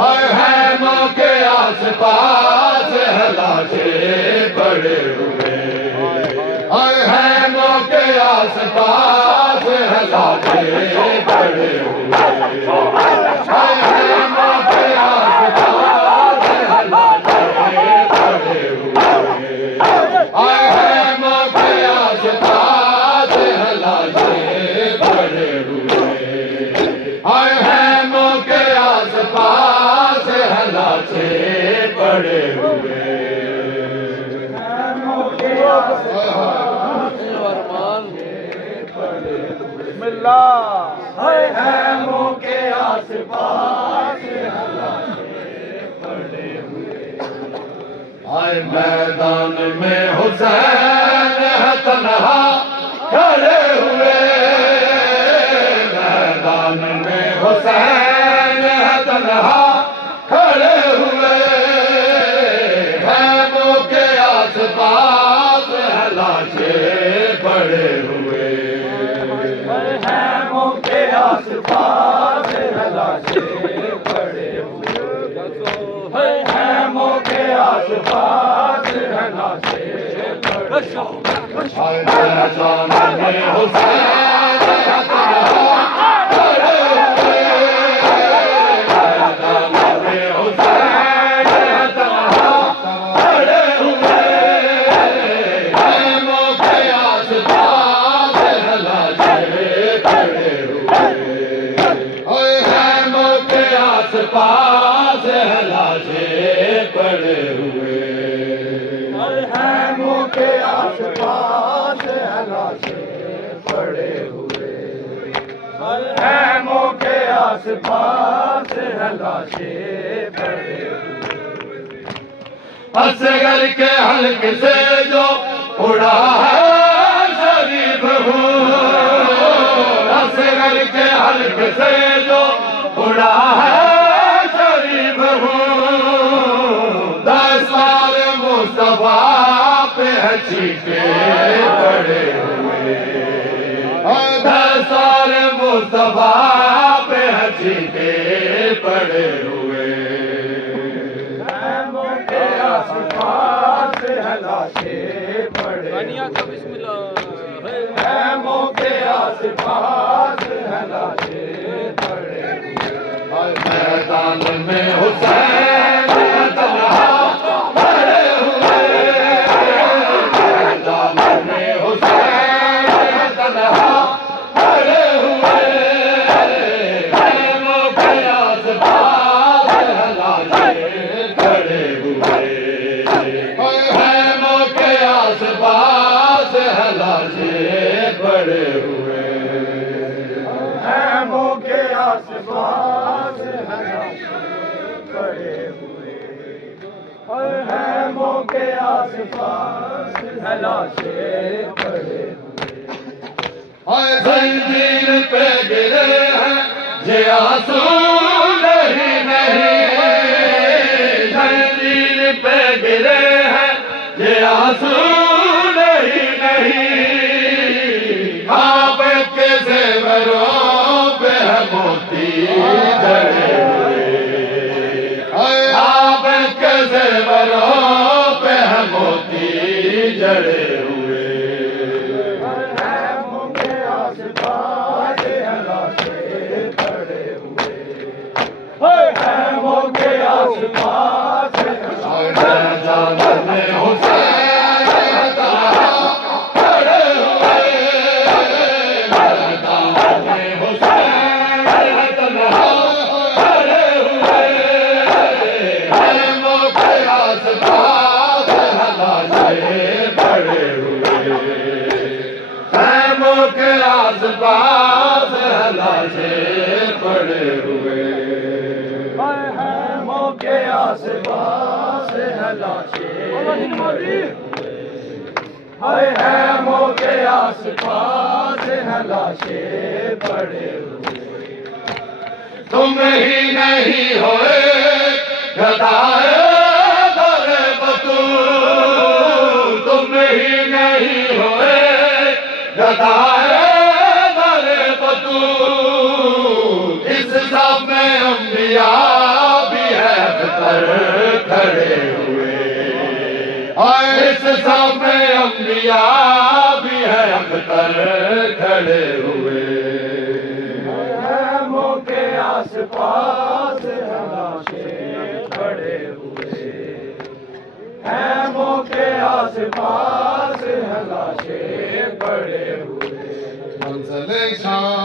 और हैमों के आस पास लाशें पड़े हुए, और हैमों के आस पास लाशें पड़े हुए, और हैमों के आस पास लाशें पड़े हुए, और हैमों के आस पास लाशें पड़े हुए, और हैमों के आस पास लाशें पड़े हुए। हैमों के आस पास पड़े हुए, आए मैदान में हुसैन है तन्हा खड़े हुए, मैदान में हुसैन है तन्हा खड़े हुए, हैमों के आस पास लाशें पड़े हुए, हैमों के आस पास लाशें पड़े हुए, हैमों के आस पास लाशें पड़े हुए, मैदान में हुसैन है तन्हा खड़े हुए, मैदान में हुसैन है तन्हा खड़े हुए, हैमों के आस पास लाशें पड़े हुए, और हैमों के आस पास लाशें पड़े हुए, और हैमों के आस पास लाशें पड़े हुए, और हैमों के आस पास लाशें पड़े हुए, असगर के हल्के से जो उड़ा है शरीफ हूँ, असगर के हल्के से जो उड़ा है शरीफ हूँ, 10 साल मुस्तफा पे है छींटे पड़े हुए, 10 साल मुस्तफा पे है छींटे पड़े हुए, हैमों के आस पास लाशें पड़े हुए, हैमों के आस पास लाशें पड़े हुए, मैदान में हुसैन तन्हा खड़े हुए, मैदान में हुसैन तन्हा खड़े हुए, हैमों के आस पास लाशें पड़े हुए, हैमों के आस पास लाशें पड़े हुए, हैमों के आस पास पड़े हुए, और हैमों के आस पास लाशें पड़े हुए, और जंजीर पे गिरे हैं ये आंसू नहीं नहीं, जंजीर पे गिरे हैं ये आंसू नहीं नहीं, आपके ज़ेवरों पे है मोती जड़े हुए, आपके ज़ेवरों पे है मोती जड़े हुए, हैमों के आस पास लाशें पड़े हुए, हैमों के आस पास मैदान में हुसैन तन्हा खड़े हुए, मैदान में हुसैन तन्हा खड़े हुए, हैमों के आस पास लाशें पड़े हुए, हैमों के आस पास लाशें पड़े हुए, हैमों के आस पास लाशें पड़े हुए, हैमों के आस पास लाशें पड़े हुए, तुम ही नहीं होए गदाए दरे बतूल, तुम ही नहीं होए गदाए दरे बतूल, इस सब में अंबिया भी अख्तर खड़े हुए। और इस साथ में अंबिया भी है अख्तर खड़े हुए। हैमों के आस पास लाशें खड़े हुए। हैमों के आस पास लाशें खड़े हुए। मंज़िल शाम